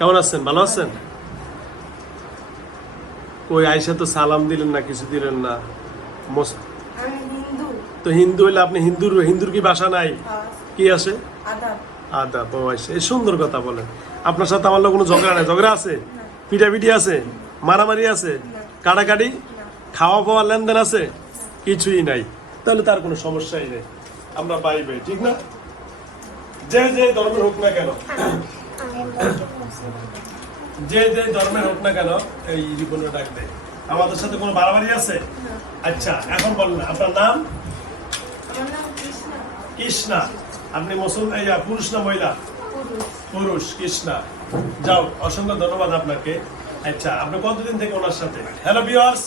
কেমন আছেন? ভালো আছেন? ওই আয়সা তো সালাম দিলেন না কিছু দিলেন না। তো হিন্দু হইলে আপনি হিন্দুর হিন্দুর কি ভাষা নাই? আহ, কি আছে? আদা ও আচ্ছা এই সুন্দর কথা বলেন। আপনার সাথে আমার কোনো ঝগড়া নাই। ঝগড়া আছে? পিটাপিটি আছে? মারামারি আছে? কাটাকাটি? খাওয়া পাওয়া লেনদেন আছে? কিছুই নাই। তাহলে তার কোনো সমস্যাই নেই। আমরা পাই ভাই ঠিক না? যে যে ধর্মের হোক না কেন। যে যে ধর্মের হোক না কেন এই জীবনে ডাক দেয়। আমাদের সাথে কোনো বাড়াবাড়ি আছে? আচ্ছা এখন বলেন আপনার নাম? কৃষ্ণা। কৃষ্ণা। আপনি মুসলমান পুরুষ না মহিলা? পুরুষ। পুরুষ কৃষ্ণা। যাও অসংখ্য ধন্যবাদ আপনাকে। আচ্ছা আপনি কতদিন থেকে ওনার সাথে? হ্যালো ভিউয়ার্স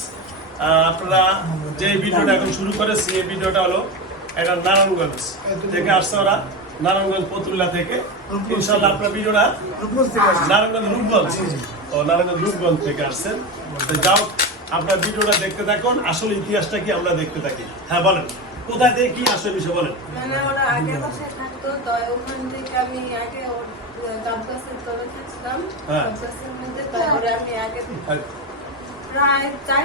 আপনারা যে ভিডিওটা এখন শুরু করেছি এই ভিডিওটা হলো এটা নারায়ণগঞ্জ থেকে আসছে ওরা। নারায়ণগঞ্জ পতুল্লা থেকে। ইনশাল্লাহ আপনার ভিডিওটা নারায়ণগঞ্জ রূপগঞ্জ। ও নারায়ণগঞ্জ রূপগঞ্জ থেকে আসছেন। যাও আপনার ভিডিওটা দেখতে থাকুন। আসলে ইতিহাসটা কি আমরা দেখতে থাকি। হ্যাঁ বলেন। কোথায় থেকে কি আসলে বিষয় বলেন। মানে হ্যাঁ। প্রায় চার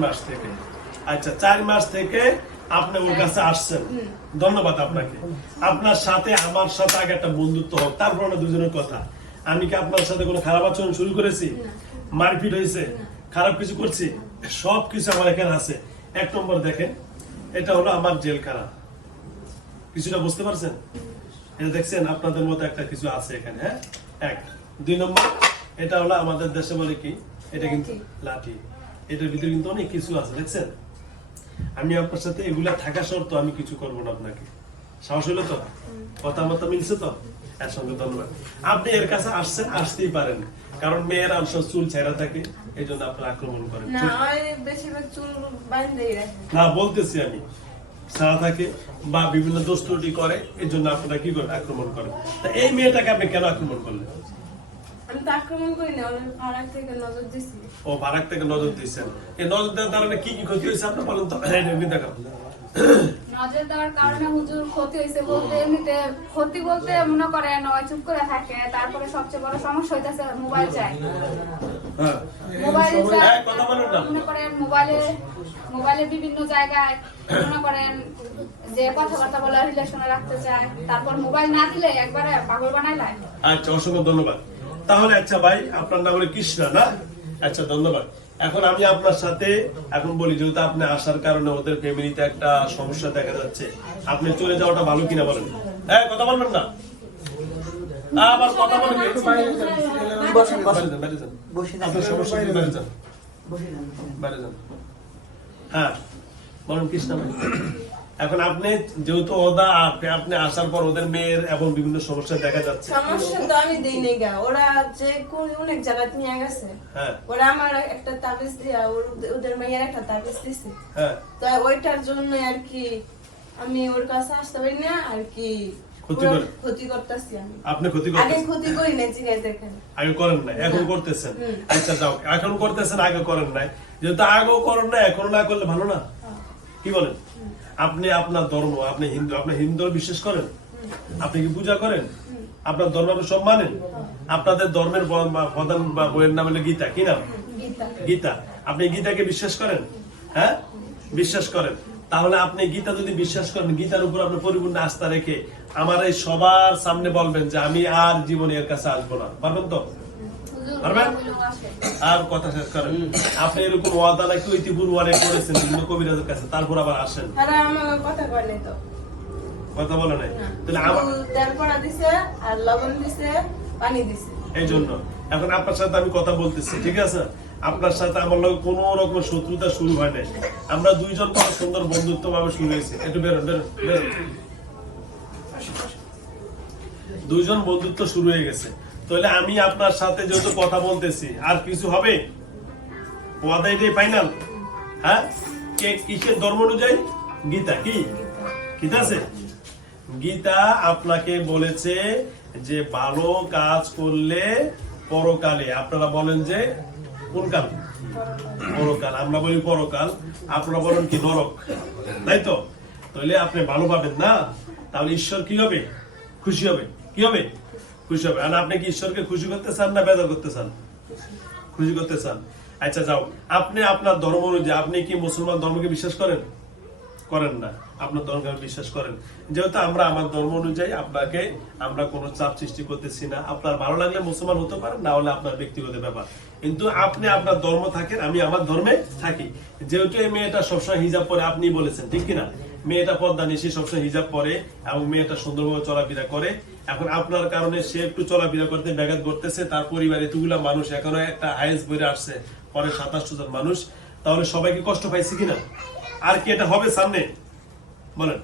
মাস থেকে। আচ্ছা চার মাস থেকে আপনি ওর কাছে আসছেন। ধন্যবাদ আপনাকে। আপনার সাথে আমার সাথে আগে একটা বন্ধুত্ব হোক তারপর আমরা দুজনের কথা। আমি কি আপনার সাথে কোনো খারাপ আচরণ শুরু করেছি? মারপিট হয়েছে? খারাপ কিছু করছি? সব কিছু আমার এখানে আছে। এক নম্বর দেখেন এটা হলো আমার জেলখানা। কিছুটা বুঝতে পারছেন? এটা দেখছেন আপনাদের মতো একটা কিছু আছে এখানে হ্যাঁ? এক। দুই নম্বর এটা হলো আমাদের দেশে বলে কি? এটা কিন্তু লাঠি। এটার ভিতরে কিন্তু অনেক কিছু আছে দেখছেন? আমি আপনার সাথে এগুলা থাকা সত্ত্বেও তো আমি কিছু করব না আপনাকে। সাহস হলো তো? কথা মতো মিলছে তো? এর সঙ্গে ধন্যবাদ। আপনি এর কাছে আসছেন আসতেই পারেন। কারণ মেয়েরা অংশ চুল ছেঁড়া থাকে এই জন্য আপনার আক্রমণ করেন। না বলতেছি আমি। সারা থাকে বা বিভিন্ন দোষ ত্রুটি করে এই জন্য আপনারা কি করেন? আক্রমণ করেন। তা এই মেয়েটাকে আপনি কেন আক্রমণ করলেন? আমি তো আক্রমণ করি না ওদের ফারাক থেকে নজর দিছি। ও ফারাক থেকে নজর দিচ্ছেন এই নজর দেওয়ার কারণে কি কি ক্ষতি হয়েছে আপনি বলেন তো? এই নেবেন নজর দেওয়ার কারণে হুজুর ক্ষতি হয়েছে বলতে এমনিতে ক্ষতি বলতে মনে করেন ওই চুপ করে থাকে তারপরে সবচেয়ে বড় সমস্যা হইতেছে মোবাইল চাই। হ্যাঁ। মোবাইল কথা বলুন না। মনে করেন মোবাইলে মোবাইলে বিভিন্ন জায়গায় মনে করেন যে কথাবার্তা বলা রিলেশনে রাখতে চায় তারপর মোবাইল না দিলে একবারে পাগল বানাই লাই আচ্ছা অসংখ্য ধন্যবাদ। তাহলে আচ্ছা ভাই আপনার নাম হলো কৃষ্ণা না? আচ্ছা ধন্যবাদ। এখন আমি আপনার সাথে এখন বলি যেহেতু আপনি আসার কারণে ওদের ফ্যামিলিতে একটা সমস্যা দেখা যাচ্ছে আপনি চলে যাওয়াটা ভালো কিনা বলেন? হ্যাঁ কথা বলবেন না। আবার কথা বলেন বসেন বসেন। থাকুন। আপনার সমস্যা বাইরে যান। বাইরে যান। হ্যাঁ। বলুন কৃষ্ণ ভাই। এখন আপনি যেহেতু ওদা আপনি আপনি আসার পর ওদের মেয়ের এবং বিভিন্ন সমস্যা দেখা যাচ্ছে। সমস্যা তো আমি দিই নি গা। ওরা যে কোন অনেক জায়গা নিয়ে গেছে। হ্যাঁ। ওরা আমার একটা তাবিজ দিয়া ওদের মেয়ের একটা তাবিজ দিছে। হ্যাঁ। তো ওইটার জন্য আর কি আমি ওর কাছে আসতে পারি না আর কি ক্ষতি করতেছি আমি। আপনি ক্ষতি আগে ক্ষতি করি না জিগাই দেখেন। আগে করেন নাই এখন করতেছেন। আচ্ছা যাও। এখন করতেছেন আগে করেন নাই। যেহেতু আগেও করেন না এখন না করলে ভালো না? কি বলেন? আপনি আপনার ধর্ম আপনি হিন্দু আপনি হিন্দু বিশ্বাস করেন? আপনি কি পূজা করেন? আপনার ধর্ম আপনি সব মানেন? আপনাদের ধর্মের প্রধান বা বইয়ের নাম হলো গীতা। কি নাম? গীতা। আপনি গীতাকে বিশ্বাস করেন? হ্যাঁ? বিশ্বাস করেন। তাহলে আপনি গীতা যদি বিশ্বাস করেন গীতার উপর আপনি পরিপূর্ণ আস্থা রেখে আমার এই সবার সামনে বলবেন যে আমি আর জীবনে এর কাছে আসব না। পারবেন তো? পারবেন? আর কথা শেষ করেন। আপনি এরকম ওয়াদা নাকি ইতিপূর্ব অনেক করেছেন বিভিন্ন কবিরাজের কাছে? তারপর আবার আসেন। কথা নাই তো। কথা বলে নাই? তাহলে আমার দিছে আর লবণ দিছে পানি দিছে। এই জন্য এখন আপনার সাথে আমি কথা বলতেছি ঠিক আছে? আপনার সাথে আমার লগে কোনো রকম শত্রুতা শুরু হয় নাই। আমরা দুইজন কত সুন্দর বন্ধুত্ব ভাবে শুরু হয়েছে। একটু বেরোন বেরোন বেরোন। দুইজন বন্ধুত্ব শুরু হয়ে গেছে। তাহলে আমি আপনার সাথে যেহেতু কথা বলতেছি, আর কিছু হবে? ফাইনাল হ্যাঁ? কে কিসের ধর্ম অনুযায়ী? গীতা কি? গীতা আছে? গীতা আপনাকে বলেছে যে ভালো কাজ করলে পরকালে, আপনারা বলেন যে কোন কাল? পরকাল, আমরা বলি পরকাল, আপনারা বলেন কি নরক? তাই তো? তাহলে আপনি ভালো পাবেন না? তাহলে ঈশ্বর কি হবে? খুশি হবে। কি হবে? খুশি হবে। আর আপনি কি ঈশ্বরকে খুশি করতে চান না বেজার করতে চান? খুশি করতে চান। আচ্ছা যাও। আপনি আপনার ধর্ম অনুযায়ী, আপনি কি মুসলমান ধর্মকে বিশ্বাস করেন? করেন না। আপনার ধর্মকে বিশ্বাস করেন। যেহেতু আমরা আমার ধর্ম অনুযায়ী আপনাকে, আমরা কোনো চাপ সৃষ্টি করতেছি না। আপনার ভালো লাগলে মুসলমান হতে পারেন, না হলে আপনার ব্যক্তিগত ব্যাপার। কিন্তু আপনি আপনার ধর্ম থাকেন, আমি আমার ধর্মে থাকি। যেহেতু এই মেয়েটা সবসময় হিজাব পরে আপনি বলেছেন, ঠিক কিনা? মেয়েটা পর্দা নিয়ে সে সবসময় হিজাব পরে এবং মেয়েটা সুন্দরভাবে চলাফেরা করে। এখন আপনার কারণে সে একটু চলাফেরা করতে ব্যাঘাত করতেছে তার পরিবারে এতগুলা মানুষ, এখনও একটা হাইস বইরে আসছে, পরে সাতাশ জন মানুষ। তাহলে সবাইকে কষ্ট পাইছে কিনা? আর কি এটা হবে সামনে? বলেন।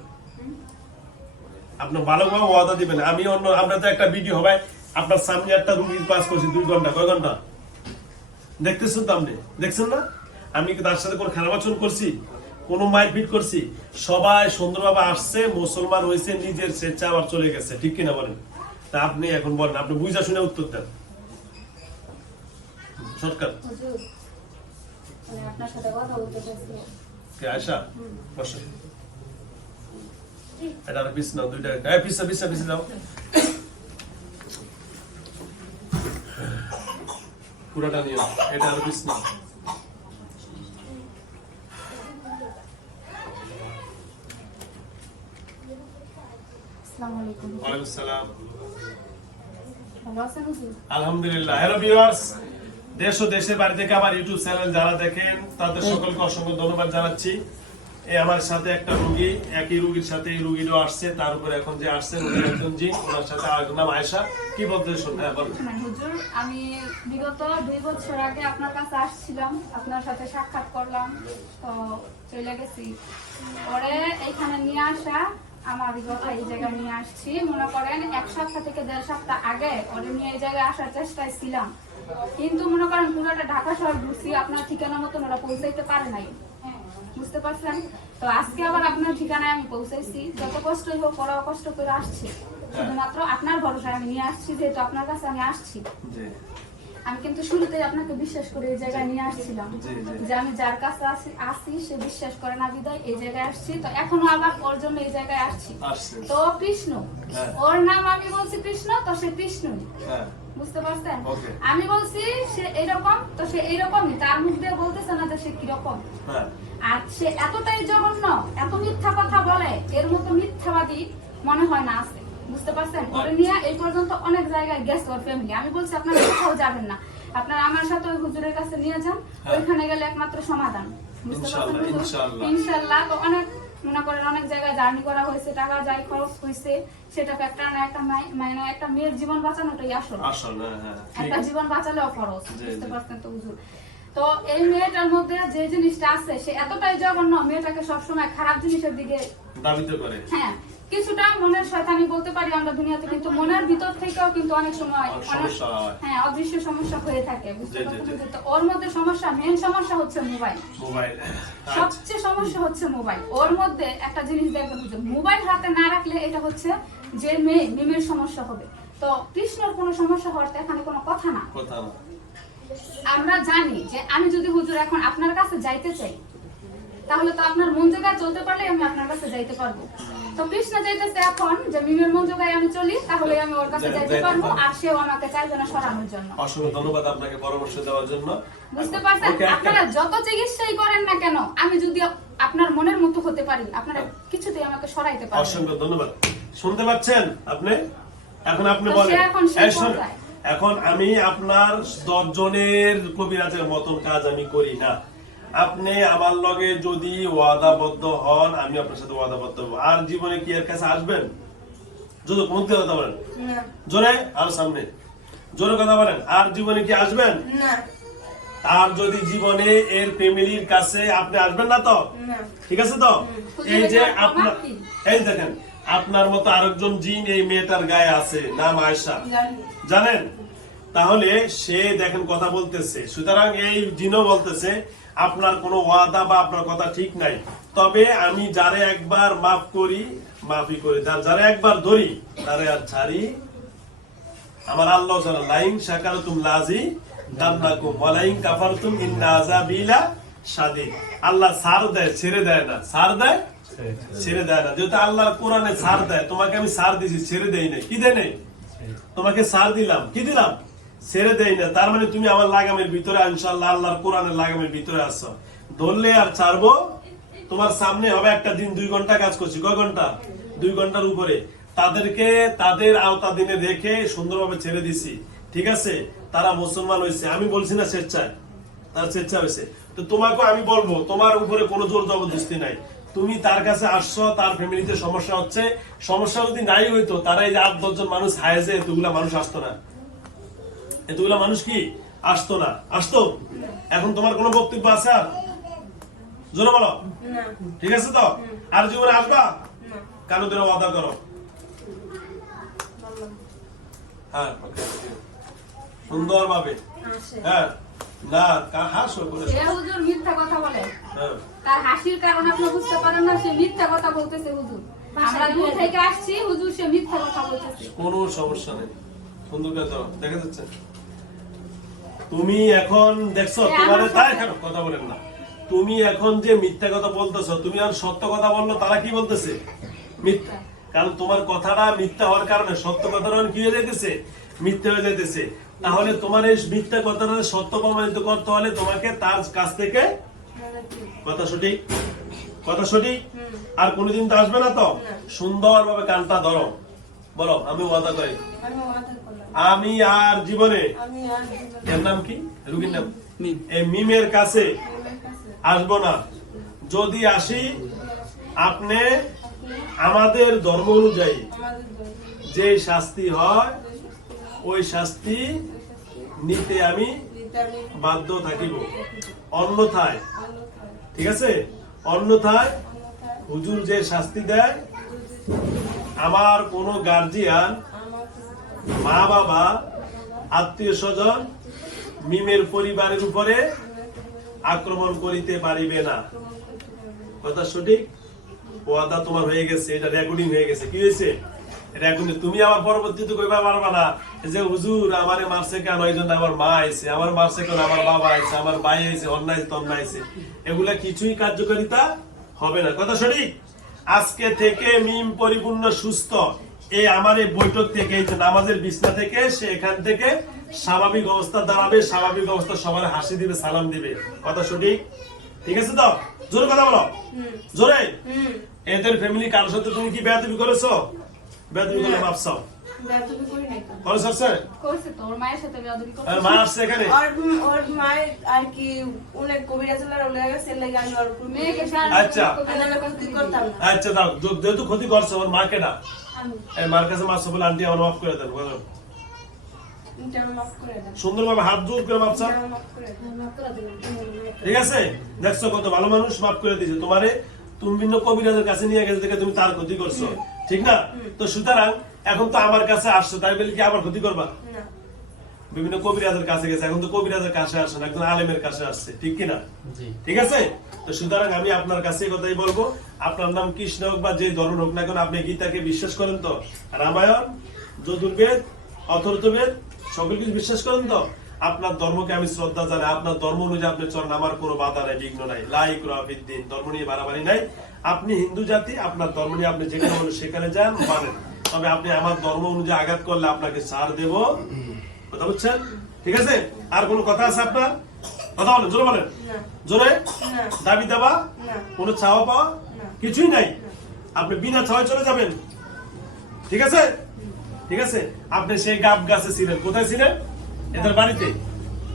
আপনার ভালোভাবে ওয়াদা দিবেন। আমি অন্য, আমরা তো একটা ভিডিও হবে, আপনার সামনে একটা রুগীর পাস করছি দুই ঘণ্টা, কয় ঘণ্টা? দেখতেছেন তো আপনি? দেখছেন না? আমি তার সাথে কোনো খারাপ আচরণ করছি? কোনো মাইর ফিট করছি। সবাই সুন্দরভাবে আসছে মুসলমান হয়েছে নিজের স্বেচ্ছা আবার চলে গেছে। ঠিক কিনা বলেন? তা আপনি এখন বলেন আপনি বুঝা শুনে উত্তর দেন। সরকার মানে আপনার সাথে কথা বলতে চাইছি। কে আয়সা বসো। এটা আর পিস নাও দুইটা এই পিস পিস পিস দাও। পুরোটা নিও এটা আর পিস নাও। আসসালামু আলাইকুম ওয়ালাইকুম সালাম ভালো আলহামদুলিল্লাহ। হ্যালো ভিউয়ার্স দেশ ও দেশের বাড়ি থেকে আমার ইউটিউব চ্যানেল যারা দেখেন তাদের সকলকে অসংখ্য ধন্যবাদ জানাচ্ছি। এই আমার সাথে একটা রুগী একই রুগীর সাথে এই রুগীরও আসছে তার উপরে এখন যে আসছে একজন জি ওনার সাথে আরেকজন নাম আয়েশা। কি বলতে শুনতে হ্যাঁ হুজুর আমি বিগত দুই বছর আগে আপনার কাছে আসছিলাম আপনার সাথে সাক্ষাৎ করলাম তো চলে গেছি। পরে এইখানে নিয়ে আসা আমার বিগত এই জায়গায় নিয়ে আসছি। মনে করেন, এক সপ্তাহ থেকে দেড় সপ্তাহ আগে এই জায়গায় আসার চেষ্টায় ছিলাম। কিন্তু মনে করেন ঢাকা শহর আপনার ঠিকানা মতন ওরা পৌঁছাইতে পারে নাই। বুঝতে পারছেন? তো আজকে আবার আপনার ঠিকানায় আমি পৌঁছাইছি। যত হোক করে আসছে। শুধুমাত্র আপনার ভরসায় আমি নিয়ে আসছি, যেহেতু আপনার কাছে আমি আসছি। আমি কিন্তু শুরুতে আপনাকে বিশ্বাস করে এই জায়গায় নিয়ে আসছিলাম। যে আমি যার কাছে আসি আসি সে বিশ্বাস করে না বিদায় এই জায়গায় আসছি। তো এখনও আবার ওর জন্য এই জায়গায় আসছি। তো কৃষ্ণ হ্যাঁ। ওর নাম আমি বলছি কৃষ্ণ তো সে কৃষ্ণই। হ্যাঁ। বুঝতে পারছেন? আমি বলছি সে এইরকম তো সে এইরকমই তার মুখ দিয়ে বলতেছে না যে সে কীরকম। হ্যাঁ। আর সে এতটাই জঘন্য এত মিথ্যা কথা বলে এর মতো মিথ্যাবাদী মনে হয় না আছে। বুঝতে পারছেন? ওরে নিয়ে এই পর্যন্ত অনেক জায়গায় গেছে ওর ফ্যামিলি আমি বলছি আপনারা কোথাও যাবেন না। আপনারা আমার সাথে ওই হুজুরের কাছে নিয়ে যান হ্যাঁ। ওইখানে গেলে একমাত্র সমাধান। বুঝতে পারছেন। ইনশাআল্লাহ তো অনেক মনে করেন অনেক জায়গায় জার্নি করা হয়েছে টাকা যাই খরচ হয়েছে। সেটা একটা না একটা মানে একটা মেয়ের জীবন বাঁচানোটাই আসল। হ্যাঁ হ্যাঁ একটা জীবন বাঁচালেও খরচ বুঝতে পারছেন তো হুজুর? তো এই মেয়েটার মধ্যে যে জিনিসটা আছে সে এতটাই জঘন্য মেয়েটাকে সবসময় খারাপ জিনিসের দিকে দাবিতে করে। হ্যাঁ কিছুটা মনের শয়তানি বলতে পারি আমরা দুনিয়াতে কিন্তু মনের ভিতর থেকেও কিন্তু অনেক সময় হয়। অদৃশ্য সমস্যা হয়ে থাকে বুঝতে ওর মধ্যে সমস্যা মেন সমস্যা হচ্ছে মোবাইল মোবাইল সবচেয়ে সমস্যা হচ্ছে মোবাইল ওর মধ্যে একটা জিনিস দেখবেন মোবাইল হাতে না রাখলে এটা হচ্ছে যে মেয়ে মিমের সমস্যা হবে। তো কৃষ্ণর কোনো সমস্যা হওয়ার তো এখানে কোনো কথা না। কথা না। আমরা জানি যে আমি যদি হুজুর এখন আপনার কাছে যাইতে চাই তাহলে তো আপনার মন জায়গায় চলতে পারলে আমি আপনার কাছে যাইতে পারব। তো কৃষ্ণ যাইতেছে এখন যে মিমের মন আমি চলি তাহলে আমি ওর কাছে যাইতে পারব। আর সেও আমাকে চাইবে না সরানোর জন্য। অসংখ্য ধন্যবাদ আপনাকে পরামর্শ দেওয়ার জন্য। বুঝতে পারছেন? আপনারা যত চিকিৎসাই করেন না কেন আমি যদি আপনার মনের মতো হতে পারি আপনারা কিছুতেই আমাকে সরাইতে অসংখ্য ধন্যবাদ। শুনতে পাচ্ছেন আপনি? এখন আপনি বলেন। এখন আমি আপনার দশ জনের কবিরাজের মতন কাজ আমি করি না। আপনি আমার লগে যদি ওয়াদাবদ্ধ হন আমি আপনার সাথে ওয়াদাবদ্ধ হব। আর জীবনে কি এর কাছে আসবেন? যদি মুক্তি কথা বলেন। না। জোরে আর সামনে। জোরে কথা বলেন। আর জীবনে কি আসবেন? না। আর যদি জীবনে এর ফ্যামিলির কাছে আপনি আসবেন না তো? ঠিক আছে তো? এই যে আপনার এই দেখেন আপনার মতো আরেকজন জিন এই মেয়েটার গায়ে আছে নাম আয়সা জানেন? তাহলে সে দেখেন কথা বলতেছে। সুতরাং এই জিনও বলতেছে আপনার কোনো ওয়াদা বা আপনার কথা ঠিক নাই। তবে আমি যারে একবার মাফ করি মাফি করি। যার- একবার ধরি, তারে আর ছাড়ি, আমার আল্লাহ লাইন লাজি ইন্না আযাবিলা শাদীদ। আল্লাহ সার দেয়, ছেড়ে দেয় না। সার দেয়? ছেড়ে দেয় না। যেহেতু আল্লাহর কোরআনে ছাড় দেয়, তোমাকে আমি দিছি, ছেড়ে নাই। কি দেয় নাই? তোমাকে ছাড় দিলাম। কি দিলাম? ছেড়ে দেই না। তার মানে তুমি আমার লাগামের ভিতরে, ইনশাআল্লাহ আল্লাহর কোরআনের লাগামের ভিতরে আসছো ধরলে আর ছাড়বো, তোমার সামনে হবে একটা দিন, দুই ঘণ্টা কাজ করছি। কয় ঘণ্টা? দুই ঘণ্টার উপরে। তাদেরকে তাদের আওতা দিনে রেখে সুন্দরভাবে ছেড়ে দিছি। ঠিক আছে? তারা মুসলমান হয়েছে। আমি বলছি না স্বেচ্ছায়। তার স্বেচ্ছা হয়েছে। তো তোমাকে আমি বলব, তোমার উপরে কোনো জোর জবরদস্তি নাই। তুমি তার কাছে আসছো, তার ফ্যামিলিতে সমস্যা হচ্ছে। সমস্যা যদি নাই হইতো, তারা এই যে আট দশজন মানুষ হায়েজে, এতগুলা মানুষ আসতো না। এতগুলা মানুষ কি? আসতো না। আসতো? এখন তোমার কোনো বক্তব্য আছে আর? জোরে বলো। ঠিক আছে তো? আর জীবনে আসবা? না। কারও দিনে ওয়াদা করো। হ্যাঁ সুন্দর ভাবে হ্যাঁ। না কা- হাসো করে হুজুর মিথ্যা কথা বলে। হ্যাঁ। তার হাসির কারণে আপনি বুঝতে পারেন না সে মিথ্যা কথা বলতেছে হুজুর। আমরা দূর থেকে আসছি হুজুর সে মিথ্যা কথা বলতেছে। কোনো সমস্যা নেই। সুন্দর দেখা যাচ্ছে? তুমি এখন দেখছ তোমার তাই কেন? কথা বলেন না। তুমি এখন যে মিথ্যা কথা বলতেছো তুমি আর সত্য কথা বলল তারা কি বলতেছে? মিথ্যা। কারণ তোমার কথাটা মিথ্যা হওয়ার কারণে সত্য কথাটা কি হয়ে যাইতেছে? মিথ্যা হয়ে যাইতেছে। তাহলে তোমার এই মিথ্যা কথাটা সত্য প্রমাণিত করতে হলে তোমাকে তার কাছ থেকে কথা সঠিক? কথা সঠিক? আর কোনোদিন তো আসবে না তো? সুন্দরভাবে কানটা ধরো। বলো আমি ওয়াদা করি। আমি আর জীবনে এর নাম কি? রুগীর নাম? এই মিমের কাছে আসব না। যদি আসি আপনি আমাদের ধর্ম অনুযায়ী যে শাস্তি হয় ওই শাস্তি নিতে আমি বাধ্য থাকিব। অন্যথায় ঠিক আছে? অন্যথায় হুজুর যে শাস্তি দেয় আমার কোনো গার্জিয়ান মা বাবা আত্মীয় স্বজন মিমের পরিবারের উপরে আক্রমণ করিতে পারিবে না। কথা সঠিক? ওয়াদা তোমার হয়ে গেছে, এটা রেকর্ডিং হয়ে গেছে। কি হয়েছে? তুমি আমার পরবর্তীতে কইবা পারবা না যে হুজুর, আমারে মারছে কেন? এই জন্য আমার মা আইছে, আমার মারছে কেন? আমার বাবা আইছে, আমার ভাই আইছে, অন্যায় তন্যায় আইছে। এগুলা কিছুই কার্যকারিতা হবে না। কথা সঠিক? আজকে থেকে মিম পরিপূর্ণ সুস্থ। এই আমার এই বৈঠক থেকে এই যে নামাজের বিছনা থেকে সে এখান থেকে স্বাভাবিক অবস্থা দাঁড়াবে স্বাভাবিক অবস্থা সবার হাসি দিবে সালাম দিবে। কথা সঠিক? ঠিক আছে তো? জোরে কথা বলো। জোরে? এদের ফ্যামিলি কারোর সাথে তুমি কি বেয়াদবি করেছ? বেয়াদবি করলে করি সারা আচ্ছা। আচ্ছা দাও। যেহেতু ক্ষতি করছে ওর মাকে না। মার কাছে মাছ বলে আন্টি আমার মাফ করে দেন বলো। এটা আমার মাফ করে দেন। সুন্দরভাবে হাত জোর করে আমার দেন। ঠিক আছে? দেখছ কত ভালো মানুষ মাফ করে দিয়েছে। তোমারে তুমি ভিন্ন কবিরাজের কাছে নিয়ে গেছে দেখে তুমি তার ক্ষতি করছ। ঠিক না? তো সুতরাং এখন তো আমার কাছে আসছো তাই বলে কি আবার ক্ষতি করবা? না। বিভিন্ন কবিরাজের কাছে গেছে। এখন তো কবিরাজের কাছে আসে না একজন আলেমের কাছে আসছে। ঠিক কিনা? ঠিক আছে? তো সুতরাং আমি আপনার কাছে কথাই বলব আপনার নাম কৃষ্ণ হোক বা যে ধর্ম হোক না কেন আপনি গীতাকে বিশ্বাস করেন তো? রামায়ণ যদুর্বেদ অথর্তবেদ সকল কিছু বিশ্বাস করেন তো? আপনার ধর্মকে আমি শ্রদ্ধা জানাই আপনার ধর্ম অনুযায়ী আপনি চলেন আমার কোনো বাধা নাই বিঘ্ন নাই। লাই দিন ধর্ম নিয়ে বাড়াবাড়ি নাই। আপনি হিন্দু জাতি আপনার ধর্ম নিয়ে আপনি যেখানে বলেন সেখানে যান মানেন। তবে আপনি আমার ধর্ম অনুযায়ী আঘাত করলে আপনাকে ছাড় দেব। কথা বুঝছেন? ঠিক আছে? আর কোনো কথা আছে আপনার? কথা বলেন জোরে বলেন। জোরে? দাবি দেওয়া? কোনো চাওয়া পাওয়া? কিছুই নাই? আপনি বিনা ছাওয়ায় চলে যাবেন। ঠিক আছে? ঠিক আছে? আপনি সেই গাব গাছে ছিলেন। কোথায় ছিলেন? এদের বাড়িতে।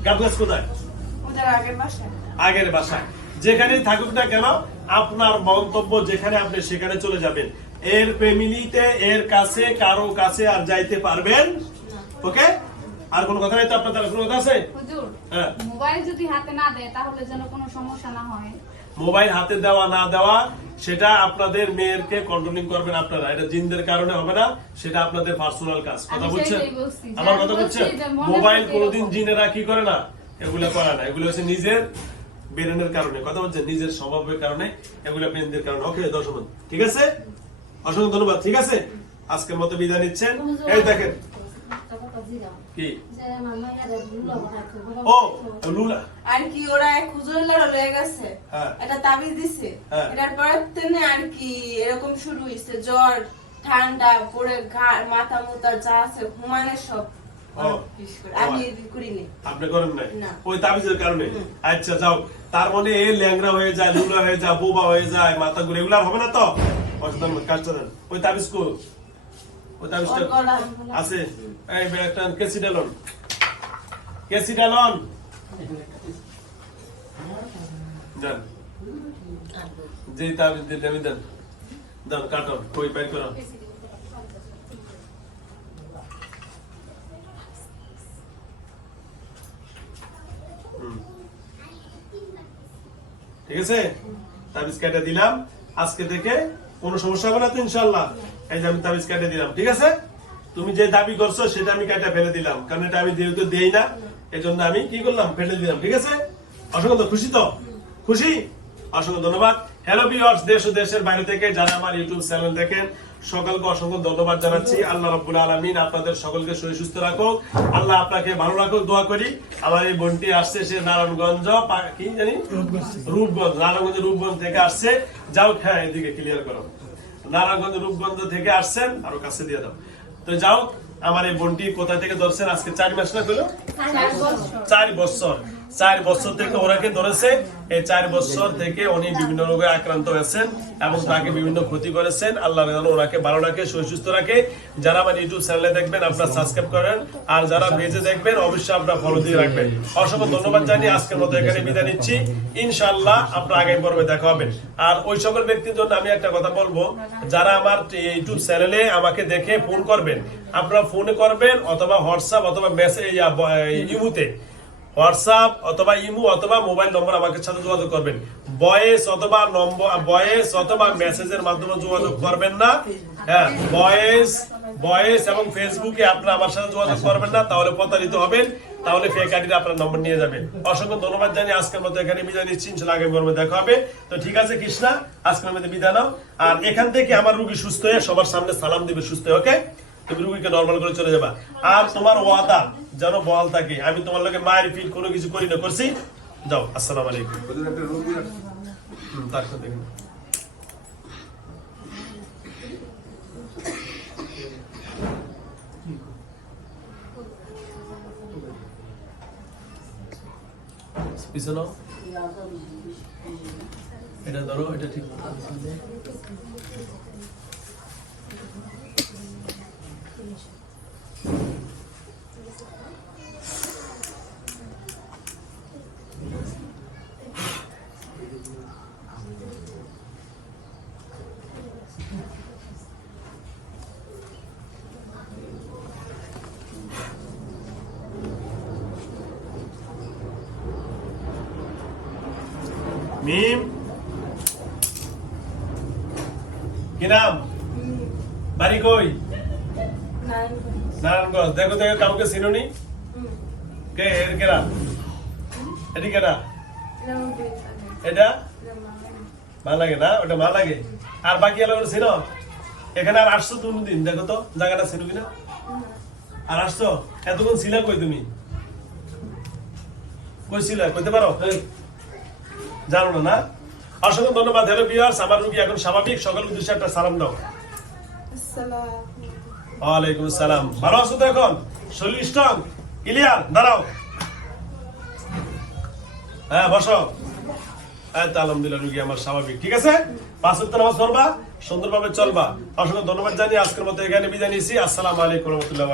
গাব গাছ কোথায়? আগের বাসায়। যেখানেই থাকুক না কেন আপনার মন্তব্য যেখানে আপনি সেখানে চলে যাবেন। এর ফ্যামিলিতে এর কাছে কারও কাছে আর যাইতে পারবেন। ওকে আর কোনো কথা নাই তো আপনার তার কোনো কথা আছে? হুজুর হ্যাঁ। মোবাইল যদি হাতে না দেয় তাহলে যেন কোনো সমস্যা না হয়। মোবাইল হাতে দেওয়া না দেওয়া সেটা আপনাদের মেয়েরকে কন্ট্রোলিং করবেন আপনারা। এটা জিনদের কারণে হবে না সেটা আপনাদের পার্সোনাল কাজ। কথা আমি বুঝছেন? সেইটাই বলছি, যে আমার কথা বলছি বুঝছেন? যে মনে মোবাইল কোনোদিন। জিনেরা কি করে না? এগুলো করে না। এগুলো হচ্ছে নিজের ব্রেনের কারণে। কথা বলছেন? নিজের স্বভাবের কারণে। এগুলো ব্রেনদের কারণে। ওকে দর্শক ঠিক আছে? অসংখ্য ধন্যবাদ ঠিক আছে? আজকের মতো বিদায় নিচ্ছেন। এই দেখেন। কি? ও লুলা। আর কি ওরা লয়ে গেছে। হ্যাঁ। এটা তাবিজ দিছে। হ্যাঁ। এটার পর থেকে আর কি এরকম শুরু হইছে। জ্বর ঠান্ডা পরে ঘাড় মাথা মুতা যা আছে হুমানের সব ও। বিশ করে। আমি এদিক করিনি। আপনি করেন না। ওই তাবিজের কারণে? আচ্ছা যাও। তার মানে এ ল্যাংরা হয়ে যায় লুলা হয়ে যায় বোবা হয়ে যায় মাথা ঘুরে। এগুলো হবে না তো? অসাধারণ কাজটা দেন ওই তাবিজ কো ওই তাবিজটা আছে। এই বে একটা কেসি ডালন। কেসি ডালন। তাবিজ দিতে আমি দেন। দেন কাটন কই পাই করো। ঠিক আছে? তাবিজ কেটে দিলাম। আজকে থেকে কোনো সমস্যা হবে না তো ইনশাল্লাহ। এই যে আমি তাবিজ কেটে দিলাম ঠিক আছে? তুমি যে দাবি করছ সেটা আমি কেটে ফেলে দিলাম। কারণ এটা আমি যেহেতু দেই না এই জন্য আমি কি করলাম? ফেলে দিলাম ঠিক আছে? অসংখ্য খুশি তো? খুশি? অসংখ্য ধন্যবাদ। হ্যালো ভিউয়ার্স দেশ ও দেশের বাইরে থেকে যারা আমার ইউটিউব চ্যানেল দেখেন সকলকে অসংখ্য ধন্যবাদ জানাচ্ছি। আল্লাহ রাব্বুল আলামিন আপনাদের সকলকে শরীর সুস্থ রাখুক। আল্লাহ আপনাকে ভালো রাখুক দোয়া করি। আমার এই বোনটি আসছে সে নারায়ণগঞ্জ কি জানি? রূপগঞ্জ। নারায়ণগঞ্জ রূপগঞ্জ থেকে আসছে। যাও হ্যাঁ এদিকে ক্লিয়ার করো। নারায়ণগঞ্জ রূপগঞ্জ থেকে আসছেন আরও কাছে দিয়ে দাও। তো যাও আমার এই বোনটি কোথা থেকে ধরছেন? আজকে চার মাস না হলো? চার বছর। চার বছর থেকে ওরাকে ধরেছে। এই চার বছর থেকে উনি বিভিন্ন রোগে আক্রান্ত হয়েছেন এবং তাকে বিভিন্ন ক্ষতি করেছেন। আল্লাহ ওনাকে ভালো রাখে সুস্থ রাখে। যারা আমার ইউটিউব চ্যানেলে দেখবেন, আপনারা সাবস্ক্রাইব করেন। আর যারা পেজে দেখবেন, অবশ্যই আপনারা ফলো দিয়ে রাখবেন। অসংখ্য ধন্যবাদ জানিয়ে আজকের মতো এখানে বিদায় নিচ্ছি। ইনশাআল্লাহ আপনার আগামী পর্বে দেখা হবে। আর ওই সকল ব্যক্তির জন্য আমি একটা কথা বলব, যারা আমার ইউটিউব চ্যানেলে আমাকে দেখে ফোন করবেন, আপনারা ফোনে করবেন অথবা হোয়াটসঅ্যাপ অথবা মেসেজ ইমুতে। হোয়াটসঅ্যাপ অথবা ইমু অথবা মোবাইল নম্বর আমাকে সাথে যোগাযোগ করবেন। ভয়েস অথবা নম্বর ভয়েস অথবা মেসেজের মাধ্যমে যোগাযোগ করবেন না। হ্যাঁ ভয়েস ভয়েস এবং ফেসবুকে আপনারা আমার সাথে যোগাযোগ করবেন না, তাহলে প্রতারিত হবেন। তাহলে ফেক আইডিতে আপনার নম্বর নিয়ে যাবেন। অসংখ্য ধন্যবাদ জানিয়ে আজকের মতো এখানে বিদায় নিচ্ছি। ইনশাল্লাহ আগামী পর্বে দেখা হবে। তো ঠিক আছে, কৃষ্ণা, আজকের মধ্যে বিদায় নাও। আর এখান থেকে আমার রুগী সুস্থ হয়ে সবার সামনে সালাম দিবে সুস্থ হয়ে, ওকে? তুমি রুগীকে নর্মাল করে চলে যাবা। আর তোমার ওয়াদা? যেন বল থাকে। আমি তোমার লোকে মায়ের ফিট কোনো কিছু করি না, করছি? যাও, আসসালাম আলাইকুম। তার সাথে। এটা ধরো, এটা ঠিক মিম? কি নাম? বাড়ি কই? নারায়ণগঞ্জ। দেখো দেখো, কাউকে চিনুনি। কে? এর কেরা? এটি কেরা? এটা? আমার লাগে। না? ওটা ভালো লাগে? আর বাকি এলাকা চিনো? এখানে আর আসছো তুমি দিন দেখো তো, জায়গাটা চিনো কিনা? আর আসছো? এতক্ষণ ছিলা কই তুমি? কই ছিলা? কইতে পারো? জানো না? অসংখ্য ধন্যবাদ। হ্যালো বিয়ার্স আমার রুগী এখন স্বাভাবিক। সকাল উদ্দেশ্যে একটা সালাম দাও। ওয়ালাইকুম আসসালাম। ভালো আছো তো এখন? শরীর স্ট্রং ক্লিয়ার দাঁড়াও। হ্যাঁ বসো। তো আলহামদুলিল্লাহ রুগী আমার স্বাভাবিক। ঠিক আছে? পাঁচ নামাজ পড়বা সুন্দরভাবে চলবা। অসংখ্য ধন্যবাদ জানিয়ে আজকের মতো এখানে বিদায় নিয়েছি। আসসালামু আলাইকুম রহমতুল্লাহ